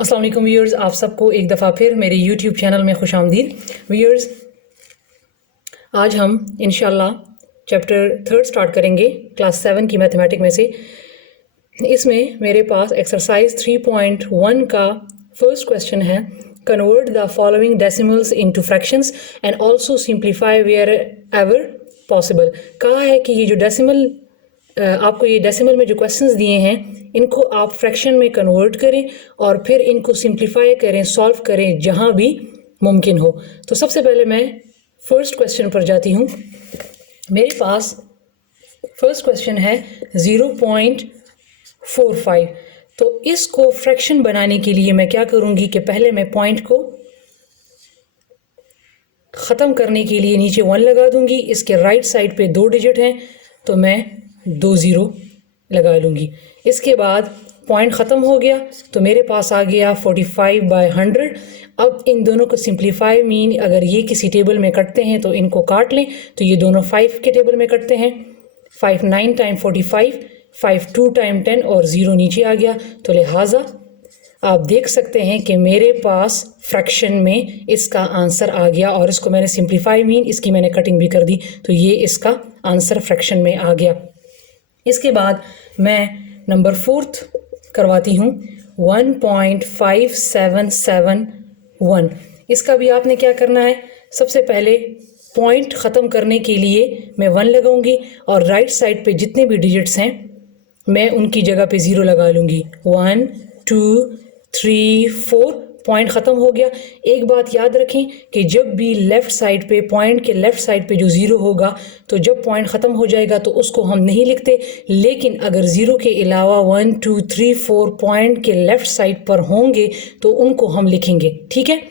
अस्सलाम वालेकुम व्यूअर्स, आप सबको एक दफ़ा फिर मेरे यूट्यूब चैनल में खुश आमदीद। व्यूअर्स, आज हम इंशाल्लाह चैप्टर 3 स्टार्ट करेंगे क्लास 7 की मैथमेटिक में से। इसमें मेरे पास एक्सरसाइज 3.1 का फर्स्ट क्वेश्चन है, convert the following decimals into fractions and also simplify wherever possible. कहा है कि ये जो डेसिमल आपको ये डेसिमल में जो क्वेश्चंस दिए हैं इनको आप फ्रैक्शन में कन्वर्ट करें और फिर इनको सिंप्लीफाई करें, सॉल्व करें जहाँ भी मुमकिन हो। तो सबसे पहले मैं फर्स्ट क्वेश्चन पर जाती हूँ। मेरे पास फर्स्ट क्वेश्चन है 0.45। तो इसको फ्रैक्शन बनाने के लिए मैं क्या करूँगी कि पहले मैं पॉइंट को ख़त्म करने के लिए नीचे 1 लगा दूँगी। इसके राइट साइड पे 2 डिजिट हैं तो मैं 2 0 लगा लूँगी। इसके बाद पॉइंट ख़त्म हो गया तो मेरे पास आ गया 45/100। अब इन दोनों को सिंप्लीफाई मीन अगर ये किसी टेबल में कटते हैं तो इनको काट लें, तो ये दोनों 5 के टेबल में कटते हैं। 5 9 टाइम 45, 5 2 टाइम 10 और 0 नीचे आ गया। तो लिहाजा आप देख सकते हैं कि मेरे पास फ्रैक्शन में इसका आंसर आ गया और इसको मैंने सिंप्लीफाई मीन इसकी मैंने कटिंग भी कर दी, तो ये इसका आंसर फ्रैक्शन में आ गया। इसके बाद मैं नंबर 4 करवाती हूँ 1.5771। इसका भी आपने क्या करना है, सबसे पहले पॉइंट ख़त्म करने के लिए मैं 1 लगाऊंगी और राइट साइड पे जितने भी डिजिट्स हैं मैं उनकी जगह पे 0 लगा लूँगी। 1 2 3 4 पॉइंट ख़त्म हो गया। एक बात याद रखें कि जब भी लेफ़्ट साइड पे पॉइंट के लेफ़्ट साइड पे जो 0 होगा तो जब पॉइंट ख़त्म हो जाएगा तो उसको हम नहीं लिखते, लेकिन अगर 0 के अलावा 1 2 3 4 पॉइंट के लेफ़्ट साइड पर होंगे तो उनको हम लिखेंगे। ठीक है,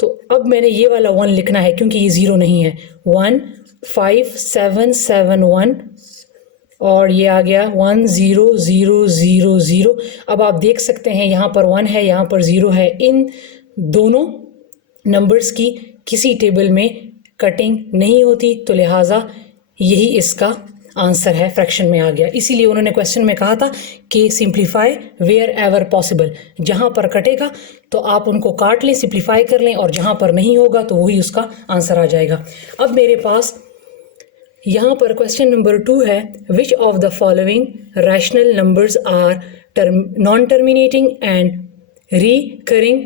तो अब मैंने ये वाला 1 लिखना है क्योंकि ये 0 नहीं है। 15771 और ये आ गया 10000। अब आप देख सकते हैं यहाँ पर 1 है, यहाँ पर 0 है। इन दोनों नंबर्स की किसी टेबल में कटिंग नहीं होती, तो लिहाजा यही इसका आंसर है, फ्रैक्शन में आ गया। इसीलिए उन्होंने क्वेश्चन में कहा था कि सिंप्लीफाई वेयर एवर पॉसिबल। जहाँ पर कटेगा तो आप उनको काट लें, सिंप्लीफाई कर लें, और जहाँ पर नहीं होगा तो वही उसका आंसर आ जाएगा। अब मेरे पास यहाँ पर क्वेश्चन नंबर 2 है, which of the following rational numbers are non terminating and recurring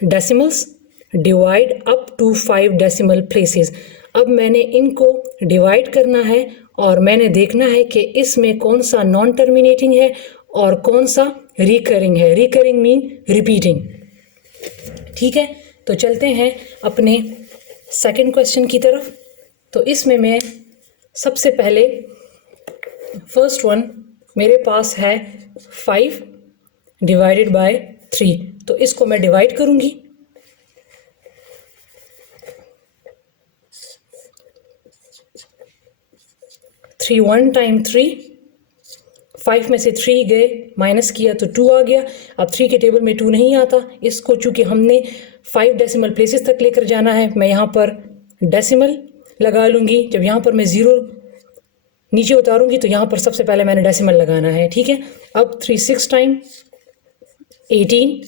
decimals, divide up to 5 decimal places. अब मैंने इनको डिवाइड करना है और मैंने देखना है कि इसमें कौन सा नॉन टर्मिनेटिंग है और कौन सा रिकरिंग है। Recurring mean repeating. ठीक है, तो चलते हैं अपने सेकंड क्वेश्चन की तरफ। तो इसमें मैं सबसे पहले फर्स्ट वन मेरे पास है 5 डिवाइडेड बाय 3। तो इसको मैं डिवाइड करूंगी। 3 1 टाइम 3, 5 में से 3 गए, माइनस किया तो 2 आ गया। अब 3 के टेबल में 2 नहीं आता, इसको चूँकि हमने 5 डेसिमल प्लेसेस तक लेकर जाना है, मैं यहाँ पर डेसिमल लगा लूँगी। जब यहाँ पर मैं 0 नीचे उतारूँगी तो यहाँ पर सबसे पहले मैंने डेसिमल लगाना है। ठीक है, अब 3 6 टाइम 18,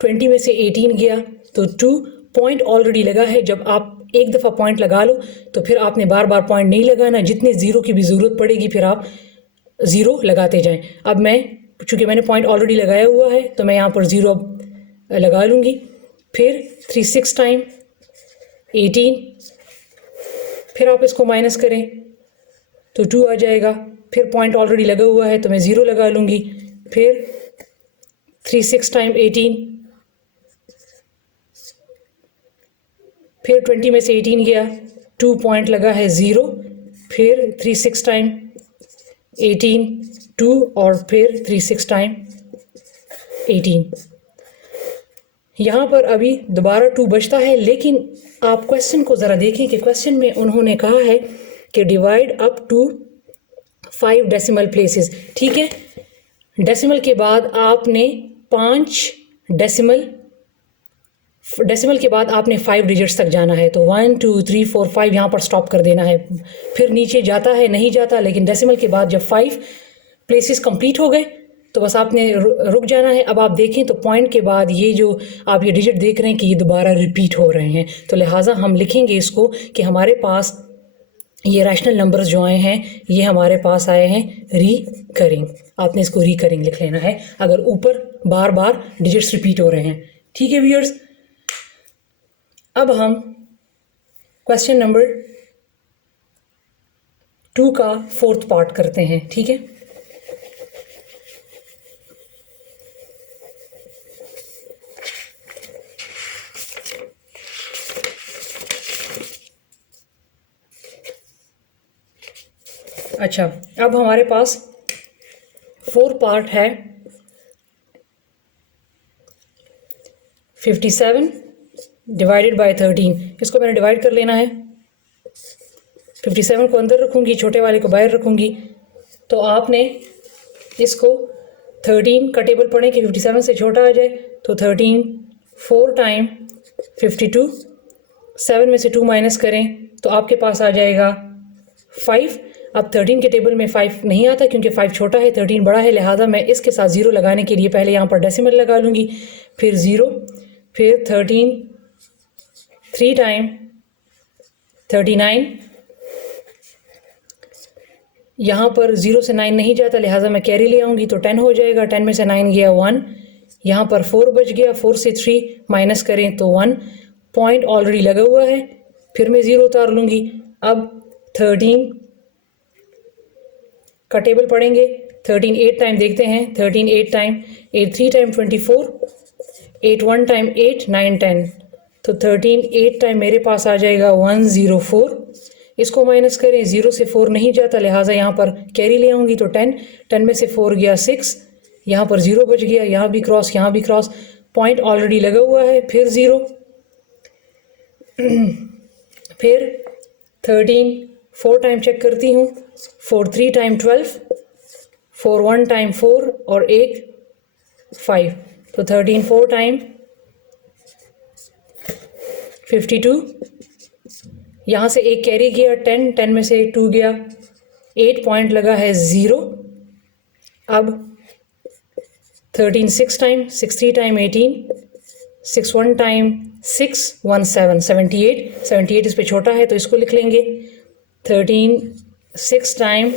20 में से 18 गया तो 2 पॉइंट ऑलरेडी लगा है। जब आप एक दफ़ा पॉइंट लगा लो तो फिर आपने बार बार पॉइंट नहीं लगाना, जितने 0 की भी ज़रूरत पड़ेगी फिर आप 0 लगाते जाएं। अब मैं चूँकि मैंने पॉइंट ऑलरेडी लगाया हुआ है तो मैं यहाँ पर 0 लगा लूँगी। फिर 3 6 टाइम 18, फिर आप इसको माइनस करें तो 2 आ जाएगा। फिर पॉइंट ऑलरेडी लगा हुआ है तो मैं 0 लगा लूँगी। फिर 3 6 टाइम 18, फिर 20 में से 18 गया, 2 पॉइंट लगा है 0, फिर 3 6 टाइम 18 2 और फिर 3 6 टाइम 18। यहाँ पर अभी दोबारा 2 बचता है, लेकिन आप क्वेश्चन को ज़रा देखें कि क्वेश्चन में उन्होंने कहा है कि divide up to 5 decimal places. ठीक है, डेसिमल के बाद आपने 5 डेसिमल के बाद आपने 5 डिजिट्स तक जाना है। तो 1 2 3 4 5 यहाँ पर स्टॉप कर देना है। फिर नीचे जाता है नहीं जाता, लेकिन डेसिमल के बाद जब 5 प्लेसेस कंप्लीट हो गए तो बस आपने रुक जाना है। अब आप देखें तो पॉइंट के बाद ये जो आप ये डिजिट देख रहे हैं कि ये दोबारा रिपीट हो रहे हैं, तो लिहाजा हम लिखेंगे इसको कि हमारे पास ये रैशनल नंबर्स जो आए हैं ये हमारे पास आए हैं रिकरिंग। आपने इसको रिकरिंग लिख लेना है अगर ऊपर बार बार डिजिट्स रिपीट हो रहे हैं। ठीक है व्यूअर्स, अब हम क्वेश्चन नंबर 2 का 4th पार्ट करते हैं। ठीक है, अच्छा, अब हमारे पास 4 पार्ट है 57 डिवाइडेड बाय 13। इसको मैंने डिवाइड कर लेना है। 57 को अंदर रखूँगी, छोटे वाले को बाहर रखूँगी। तो आपने इसको 13 का टेबल पढ़ें कि 57 से छोटा आ जाए, तो 13 4 टाइम 52, 7 में से 2 माइनस करें तो आपके पास आ जाएगा 5। अब 13 के टेबल में 5 नहीं आता क्योंकि 5 छोटा है, 13 बड़ा है, लिहाजा मैं इसके साथ 0 लगाने के लिए पहले यहाँ पर डेसिमल लगा लूँगी, फिर 0, फिर 13 3 टाइम 39। यहाँ पर 0 से 9 नहीं जाता, लिहाजा मैं कैरी ले आऊँगी तो 10 हो जाएगा। 10 में से 9 गया 1, यहाँ पर 4 बच गया, 4 से 3 माइनस करें तो 1। पॉइंट ऑलरेडी लगा हुआ है, फिर मैं 0 उतार लूँगी। अब 13 का टेबल पढ़ेंगे। 13 8 टाइम देखते हैं, 13 8 टाइम 8 3 टाइम 24, 8 1 टाइम 8 9 10, तो 13 8 टाइम मेरे पास आ जाएगा 104। इसको माइनस करें, 0 से 4 नहीं जाता, लिहाजा यहाँ पर कैरी ले आऊँगी तो 10, 10 में से 4 गया 6, यहाँ पर 0 बच गया, यहाँ भी क्रॉस, यहाँ भी क्रॉस, पॉइंट ऑलरेडी लगा हुआ है, फिर 0, फिर 13 4 टाइम चेक करती हूँ, 4 3 टाइम 12, 4 1 टाइम 4 और 1 5, तो 13 4 टाइम 52। यहाँ से एक कैरी गया 10, 10 में से 2 गया 8, पॉइंट लगा है 0। अब 13 6 टाइम 6 3 टाइम 18, 6 1 टाइम 6 1 7 78, 78 इस पे छोटा है तो इसको लिख लेंगे। 13 6 टाइम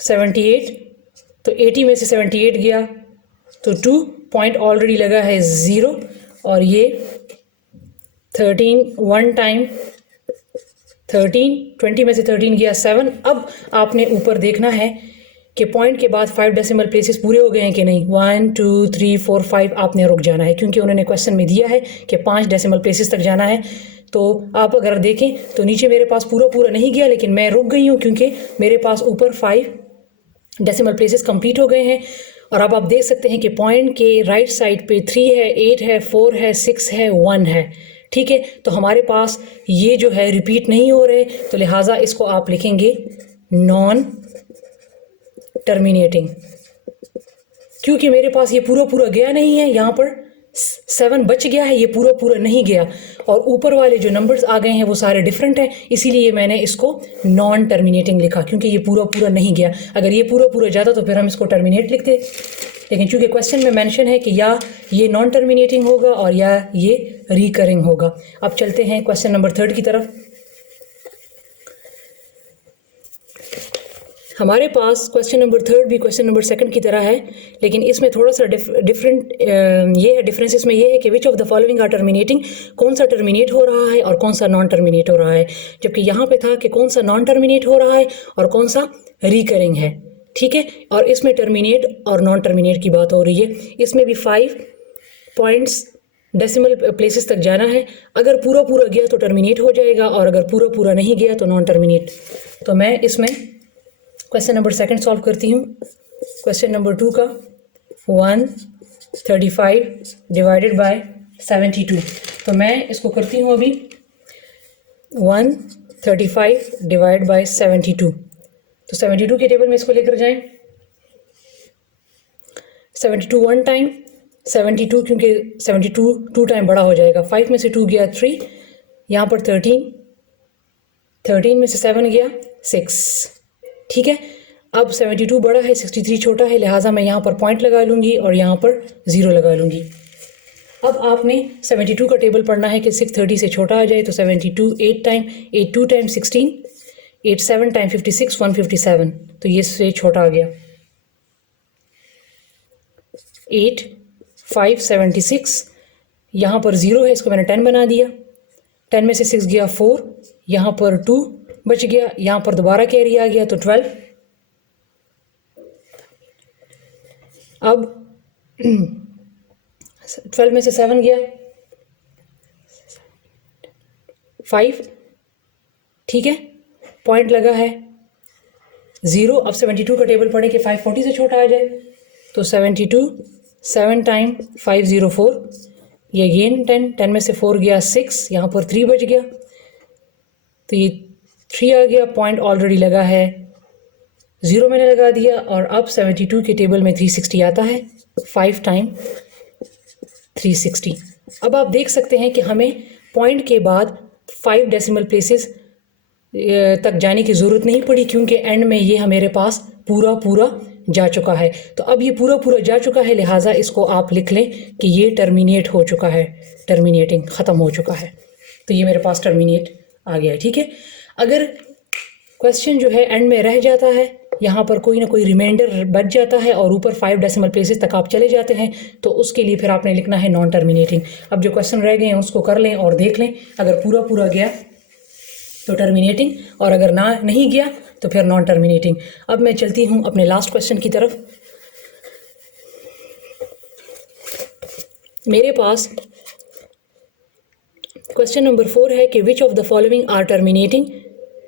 78, तो 80 में से 78 गया तो 2, पॉइंट ऑलरेडी लगा है 0। और ये 13 1 टाइम 13, 20 में से 13 गया 7। अब आपने ऊपर देखना है कि पॉइंट के बाद 5 डेसिमल प्लेसेस पूरे हो गए हैं कि नहीं। 1 2 3 4 5 आपने रुक जाना है क्योंकि उन्होंने क्वेश्चन में दिया है कि 5 डेसिमल प्लेसेस तक जाना है। तो आप अगर देखें तो नीचे मेरे पास पूरा नहीं गया, लेकिन मैं रुक गई हूँ क्योंकि मेरे पास ऊपर 5 डेसिमल प्लेसेस कंप्लीट हो गए हैं। और अब आप देख सकते हैं कि पॉइंट के राइट साइड पे 3 है, 8 है, 4 है, 6 है, 1 है। ठीक है, तो हमारे पास ये जो है रिपीट नहीं हो रहे, तो लिहाजा इसको आप लिखेंगे नॉन टर्मिनेटिंग, क्योंकि मेरे पास ये पूरा गया नहीं है। यहाँ पर 7 बच गया है, ये पूरा नहीं गया, और ऊपर वाले जो नंबर्स आ गए हैं वो सारे डिफरेंट हैं, इसीलिए मैंने इसको नॉन टर्मिनेटिंग लिखा, क्योंकि ये पूरा नहीं गया। अगर ये पूरा जाता तो फिर हम इसको टर्मिनेट लिखते, लेकिन चूंकि क्वेश्चन में मेंशन है कि या ये नॉन टर्मिनेटिंग होगा और या ये रिकरिंग होगा। अब चलते हैं क्वेश्चन नंबर 3 की तरफ। हमारे पास क्वेश्चन नंबर 3 भी क्वेश्चन नंबर 2 की तरह है, लेकिन इसमें थोड़ा सा डिफरेंट ये है, डिफरेंस इसमें ये है कि which of the following are terminating, कौन सा टर्मिनेट हो रहा है और कौन सा नॉन टर्मिनेट हो रहा है, जबकि यहाँ पे था कि कौन सा नॉन टर्मिनेट हो रहा है और कौन सा रिकरिंग है। ठीक है, और इसमें टर्मिनेट और नॉन टर्मिनेट की बात हो रही है। इसमें भी 5 पॉइंट्स डेसिमल प्लेसेस तक जाना है। अगर पूरा गया तो टर्मिनेट हो जाएगा, और अगर पूरा नहीं गया तो नॉन टर्मिनेट। तो मैं इसमें क्वेश्चन नंबर 2 सॉल्व करती हूँ। क्वेश्चन नंबर 2 का 135 डिवाइडेड बाय 72, तो मैं इसको करती हूँ अभी 135 डिवाइड बाय 72। तो 72 के टेबल में इसको लेकर जाएं। 72 1 टाइम, 72 क्योंकि 72 2 टाइम बड़ा हो जाएगा, 5 में से 2 गया 3, यहाँ पर 13 में से 7 गया 6। ठीक है, अब 72 बड़ा है, 63 छोटा है, लिहाजा मैं यहाँ पर पॉइंट लगा लूँगी और यहाँ पर 0 लगा लूँगी। अब आपने 72 का टेबल पढ़ना है कि 630 से छोटा आ जाए, तो 72 8 टाइम 8 2 टाइम 16, 8 7 टाइम 56 157, तो ये से छोटा आ गया। 8 5 76, यहाँ पर 0 है, इसको मैंने 10 बना दिया। 10 में से 6 गया 4, यहाँ पर 2 बच गया, यहाँ पर दोबारा कैरी आ गया तो 12। अब 12 में से 7 गया 5, ठीक है, पॉइंट लगा है 0। अब 72 का टेबल पढ़े कि 540 से छोटा आ जाए, तो 72 7 टाइम 504, ये अगेन 10 में से 4 गया 6, यहाँ पर 3 बच गया, तो ये 3 आ गया, पॉइंट ऑलरेडी लगा है 0 मैंने लगा दिया। और अब 72 के टेबल में 360 आता है, 5 टाइम 360। अब आप देख सकते हैं कि हमें पॉइंट के बाद 5 डेसिमल प्लेसेस तक जाने की ज़रूरत नहीं पड़ी, क्योंकि एंड में ये मेरे पास पूरा जा चुका है। तो अब ये पूरा जा चुका है, लिहाजा इसको आप लिख लें कि ये टर्मिनेट हो चुका है, टर्मिनेटिंग ख़त्म हो चुका है। तो ये मेरे पास टर्मिनेट आ गया है, ठीक है। अगर क्वेश्चन जो है एंड में रह जाता है, यहाँ पर कोई ना कोई रिमाइंडर बच जाता है और ऊपर 5 डेसिमल प्लेसेस तक आप चले जाते हैं, तो उसके लिए फिर आपने लिखना है नॉन टर्मिनेटिंग। अब जो क्वेश्चन रह गए हैं उसको कर लें और देख लें, अगर पूरा गया तो टर्मिनेटिंग, और अगर नहीं गया तो फिर नॉन टर्मिनेटिंग। अब मैं चलती हूँ अपने लास्ट क्वेश्चन की तरफ। मेरे पास क्वेश्चन नंबर 4 है कि which of the following are terminating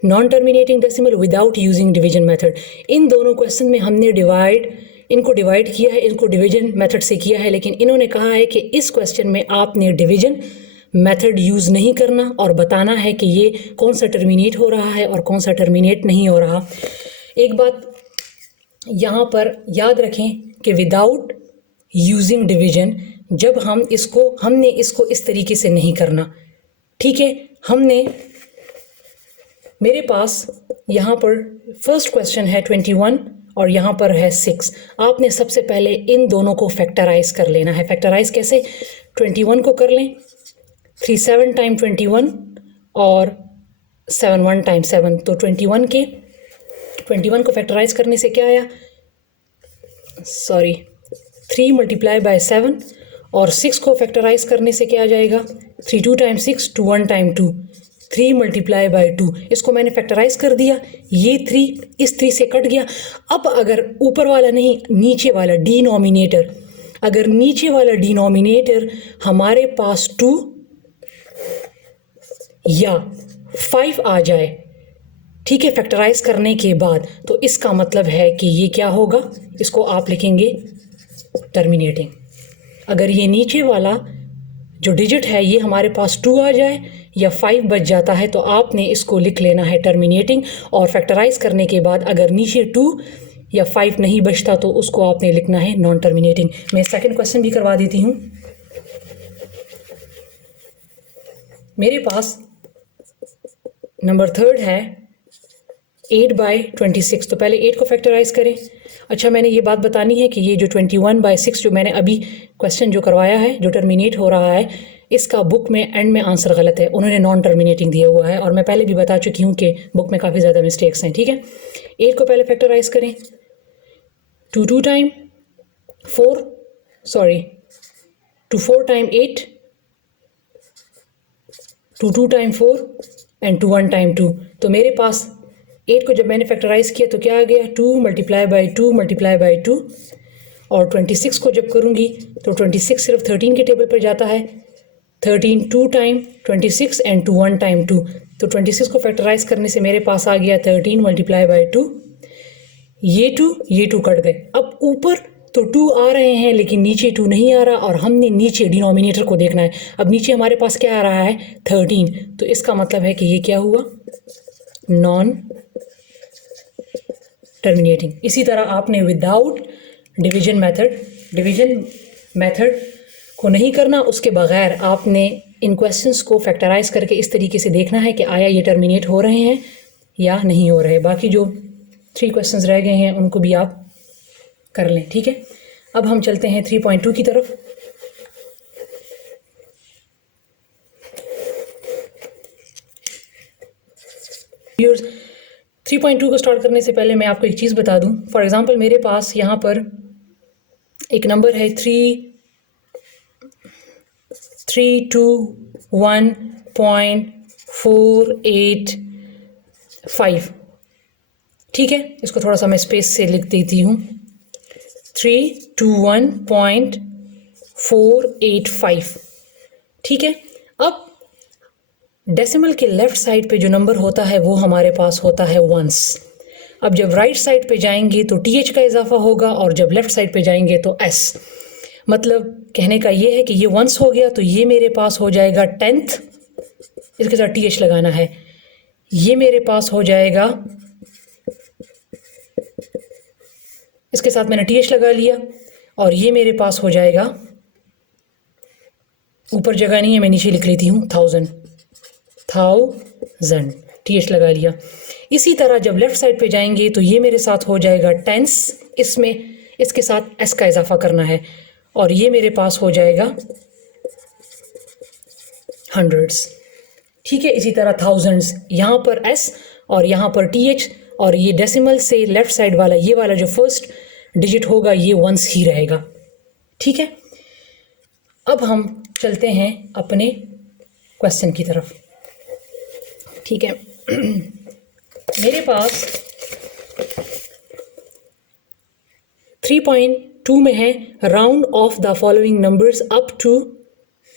non terminating decimal without using division method. इन दोनों क्वेश्चन में हमने इनको डिवाइड किया है, इनको डिवीजन मेथड से किया है, लेकिन इन्होंने कहा है कि इस क्वेश्चन में आपने डिवीजन मेथड यूज़ नहीं करना और बताना है कि ये कौन सा टर्मिनेट हो रहा है और कौन सा टर्मिनेट नहीं हो रहा। एक बात यहाँ पर याद रखें कि विदाउट यूजिंग डिवीजन, जब हमने इसको इस तरीके से नहीं करना, ठीक है। मेरे पास यहाँ पर फर्स्ट क्वेश्चन है 21 और यहाँ पर है 6। आपने सबसे पहले इन दोनों को फैक्टराइज कर लेना है। फैक्टराइज कैसे? 21 को कर लें 3 7 टाइम 21 और 7 1 टाइम 7, तो 21 को फैक्टराइज करने से क्या आया, 3 मल्टीप्लाई बाय 7, और 6 को फैक्टराइज करने से क्या आ जाएगा, 3 2 टाइम 6 2 1 टाइम 2, 3 मल्टीप्लाई बाय 2। इसको मैंने फैक्टराइज कर दिया, ये 3 इस 3 से कट गया। अब अगर ऊपर वाला नहीं, नीचे वाला डिनोमिनेटर, अगर नीचे वाला डिनोमिनेटर हमारे पास 2 या 5 आ जाए, ठीक है, फैक्टराइज करने के बाद, तो इसका मतलब है कि ये क्या होगा, इसको आप लिखेंगे टर्मिनेटिंग। अगर ये नीचे वाला जो डिजिट है ये हमारे पास 2 आ जाए या 5 बच जाता है, तो आपने इसको लिख लेना है टर्मिनेटिंग, और फैक्टराइज करने के बाद अगर नीचे 2 या 5 नहीं बचता तो उसको आपने लिखना है नॉन टर्मिनेटिंग। मैं सेकंड क्वेश्चन भी करवा देती हूँ। मेरे पास नंबर 3 है 8 बाई 26, तो पहले 8 को फैक्टराइज करें। अच्छा, मैंने ये बात बतानी है कि ये जो 21 बाई 6 जो मैंने अभी क्वेश्चन जो करवाया है, जो टर्मिनेट हो रहा है, इसका बुक में एंड में आंसर गलत है, उन्होंने नॉन टर्मिनेटिंग दिया हुआ है, और मैं पहले भी बता चुकी हूँ कि बुक में काफ़ी ज़्यादा मिस्टेक्स हैं, ठीक है। 8 को पहले फैक्टराइज करें, 2 2 time 4 2 4 time 8, 2 2 time 4 and 2 1 time 2। तो मेरे पास 8 को जब मैंने फैक्टराइज किया तो क्या आ गया, 2 मल्टीप्लाई बाई 2 मल्टीप्लाई बाई 2, और 26 को जब करूँगी तो 26 सिर्फ 13 के टेबल पर जाता है, 13 2 टाइम 26 एंड 2 1 टाइम 2, तो 26 को फैक्टराइज करने से मेरे पास आ गया 13 मल्टीप्लाई बाई 2, ये 2 कट गए। अब ऊपर तो 2 आ रहे हैं लेकिन नीचे 2 नहीं आ रहा, और हमने नीचे डिनोमिनेटर को देखना है। अब नीचे हमारे पास क्या आ रहा है, 13, तो इसका मतलब है कि ये क्या हुआ, नॉन टर्मिनेटिंग। इसी तरह आपने विदाउट डिवीजन मेथड को नहीं करना, उसके बगैर आपने इन क्वेश्चंस को फैक्टराइज करके इस तरीके से देखना है कि आया ये टर्मिनेट हो रहे हैं या नहीं हो रहे। बाकी जो 3 क्वेश्चंस रह गए हैं, उनको भी आप कर लें, ठीक है। अब हम चलते हैं 3.2 की तरफ। व्यूअर्स, 3.2 को स्टार्ट करने से पहले मैं आपको एक चीज़ बता दूं। फॉर एग्जांपल मेरे पास यहाँ पर एक नंबर है 321.485, ठीक है। इसको थोड़ा सा मैं स्पेस से लिख देती हूँ, 321.485, ठीक है। अब डेसिमल के लेफ्ट साइड पे जो नंबर होता है वो हमारे पास होता है वंस। अब जब राइट साइड पे जाएंगे तो टीएच का इजाफा होगा, और जब लेफ्ट साइड पे जाएंगे तो एस। मतलब कहने का ये है कि ये वंस हो गया तो ये मेरे पास हो जाएगा 10th, इसके साथ टीएच लगाना है। ये मेरे पास हो जाएगा, इसके साथ मैंने टीएच लगा लिया, और ये मेरे पास हो जाएगा, ऊपर जगह नहीं है मैं नीचे लिख लेती हूँ, 1000, टीएच लगा लिया। इसी तरह जब लेफ्ट साइड पे जाएंगे तो ये मेरे साथ हो जाएगा टेंस, इसमें इसके साथ एस का इजाफा करना है, और ये मेरे पास हो जाएगा हंड्रेड्स, ठीक है। इसी तरह थाउजेंड्स, यहाँ पर एस और यहाँ पर टीएच, और ये डेसिमल से लेफ्ट साइड वाला ये वाला जो फर्स्ट डिजिट होगा ये वंस ही रहेगा, ठीक है। अब हम चलते हैं अपने क्वेश्चन की तरफ, ठीक है। मेरे पास 3.2 में है, round off the following numbers up to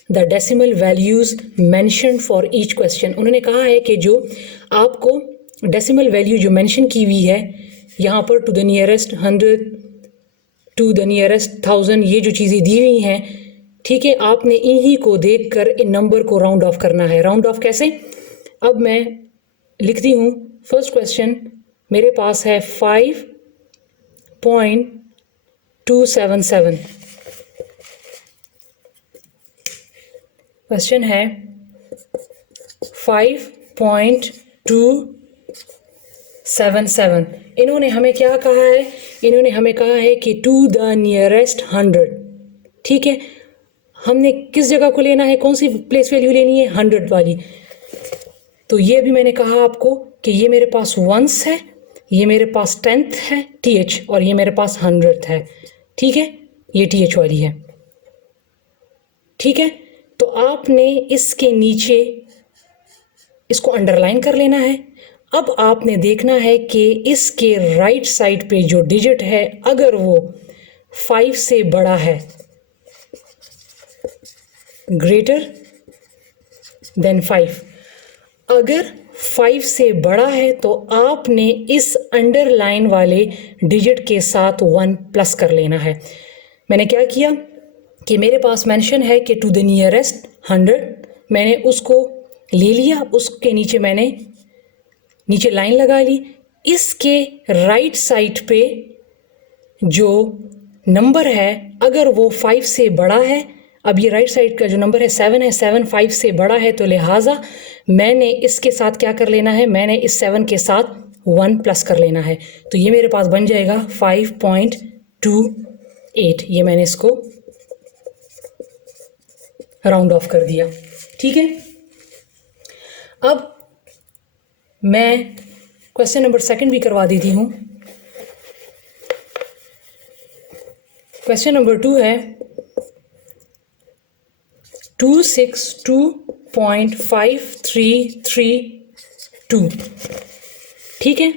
the decimal values mentioned for each question. उन्होंने कहा है कि जो आपको डेसिमल वैल्यू जो मेंशन की हुई है यहाँ पर, to the nearest 100, to the nearest 1000, ये जो चीज़ें दी हुई हैं, ठीक है, आपने इन्हीं को देखकर इन नंबर को राउंड ऑफ करना है। राउंड ऑफ कैसे? अब मैं लिखती हूँ, फर्स्ट क्वेश्चन मेरे पास है 5.277। क्वेश्चन है 5.277। इन्होंने हमें क्या कहा है? इन्होंने हमें कहा है कि टू द नियरेस्ट 100, ठीक है। हमने किस जगह को लेना है, कौन सी प्लेस वैल्यू लेनी है? 100 वाली। तो ये भी मैंने कहा आपको कि ये मेरे पास वंस है, ये मेरे पास 10th है टीएच, और ये मेरे पास 100th है, ठीक है। ये टीएच वाली है, ठीक है। तो आपने इसके नीचे इसको अंडरलाइन कर लेना है। अब आपने देखना है कि इसके राइट साइड पे जो डिजिट है, अगर वो 5 से बड़ा है, ग्रेटर देन 5, अगर 5 से बड़ा है तो आपने इस अंडरलाइन वाले डिजिट के साथ 1 प्लस कर लेना है। मैंने क्या किया कि मेरे पास मेंशन है कि टू द नियरेस्ट 100, मैंने उसको ले लिया, उसके नीचे मैंने नीचे लाइन लगा ली। इसके राइट साइड पे जो नंबर है, अगर वो 5 से बड़ा है, अब ये राइट साइड का जो नंबर है 7 है, 7 5 से बड़ा है, तो लिहाजा मैंने इसके साथ क्या कर लेना है? मैंने इस 7 के साथ 1 प्लस कर लेना है। तो ये मेरे पास बन जाएगा 5.28। ये मैंने इसको राउंड ऑफ कर दिया, ठीक है। अब मैं क्वेश्चन नंबर 2 भी करवा देती हूँ। क्वेश्चन नंबर 2 है 262.5332, ठीक है।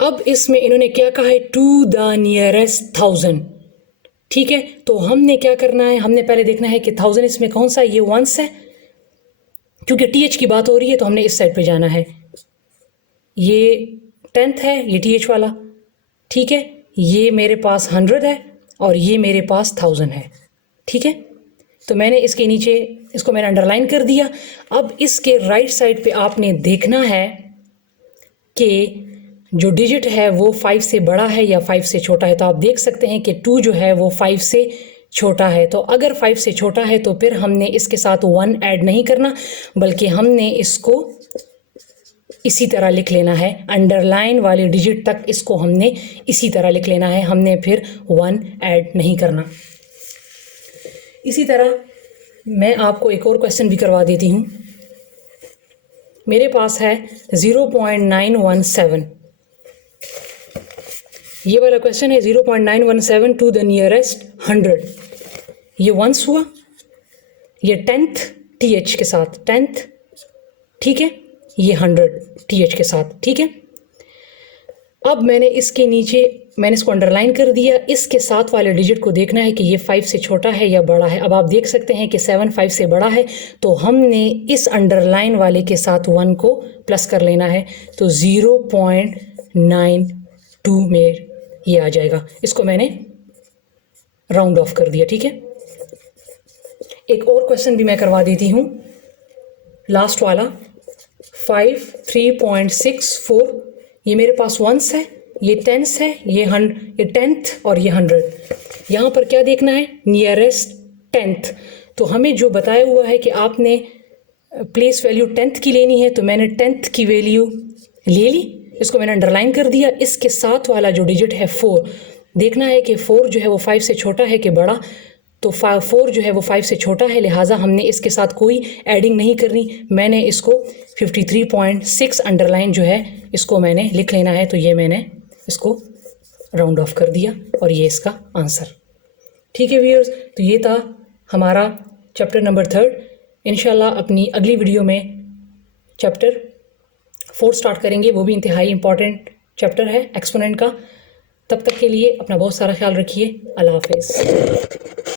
अब इसमें इन्होंने क्या कहा है? टू द नियरेस्ट 1000, ठीक है। तो हमने क्या करना है? हमने पहले देखना है कि 1000 इसमें कौन सा है? ये वंस है, क्योंकि टीएच की बात हो रही है तो हमने इस साइड पे जाना है। ये 10th है, ये टीएच वाला, ठीक है। ये मेरे पास 100 है और ये मेरे पास 1000 है, ठीक है। तो मैंने इसके नीचे इसको मैंने अंडरलाइन कर दिया। अब इसके राइट साइड पे आपने देखना है कि जो डिजिट है वो 5 से बड़ा है या 5 से छोटा है। तो आप देख सकते हैं कि 2 जो है वो 5 से छोटा है। तो अगर 5 से छोटा है तो फिर हमने इसके साथ 1 ऐड नहीं करना, बल्कि हमने इसको इसी तरह लिख लेना है, अंडरलाइन वाले डिजिट तक इसको हमने इसी तरह लिख लेना है, हमने फिर 1 ऐड नहीं करना। इसी तरह मैं आपको एक और क्वेश्चन भी करवा देती हूँ। मेरे पास है 0.917, ये वाला क्वेश्चन है 0.917 टू द नियरेस्ट 100। ये वंस हुआ, ये 10th TH के साथ 10th, ठीक है, ये 100 TH के साथ, ठीक है। अब मैंने इसके नीचे मैंने इसको अंडरलाइन कर दिया, इसके साथ वाले डिजिट को देखना है कि ये 5 से छोटा है या बड़ा है। अब आप देख सकते हैं कि 7 5 से बड़ा है, तो हमने इस अंडरलाइन वाले के साथ 1 को प्लस कर लेना है, तो 0.92 में ये आ जाएगा। इसको मैंने राउंड ऑफ कर दिया, ठीक है। एक और क्वेश्चन भी मैं करवा देती हूँ, लास्ट वाला 5 3.64। ये मेरे पास वंस है, ये टेंस है, ये 10th और ये 100। यहाँ पर क्या देखना है, नियरेस्ट 10th। तो हमें जो बताया हुआ है कि आपने प्लेस वैल्यू 10th की लेनी है, तो मैंने 10th की वैल्यू ले ली, इसको मैंने अंडरलाइन कर दिया। इसके साथ वाला जो डिजिट है 4, देखना है कि 4 जो है वो 5 से छोटा है कि बड़ा। तो 4 जो है वो 5 से छोटा है, लिहाजा हमने इसके साथ कोई एडिंग नहीं करनी। मैंने इसको 53.6 अंडरलाइन जो है इसको मैंने लिख लेना है, तो ये मैंने इसको राउंड ऑफ कर दिया और ये इसका आंसर, ठीक है व्यूअर्स। तो ये था हमारा चैप्टर नंबर 3। इंशाल्लाह अपनी अगली वीडियो में चैप्टर 4 स्टार्ट करेंगे, वो भी इंतहाई इम्पॉर्टेंट चैप्टर है एक्सपोनेंट का। तब तक के लिए अपना बहुत सारा ख्याल रखिए। अल्लाह हाफिज़।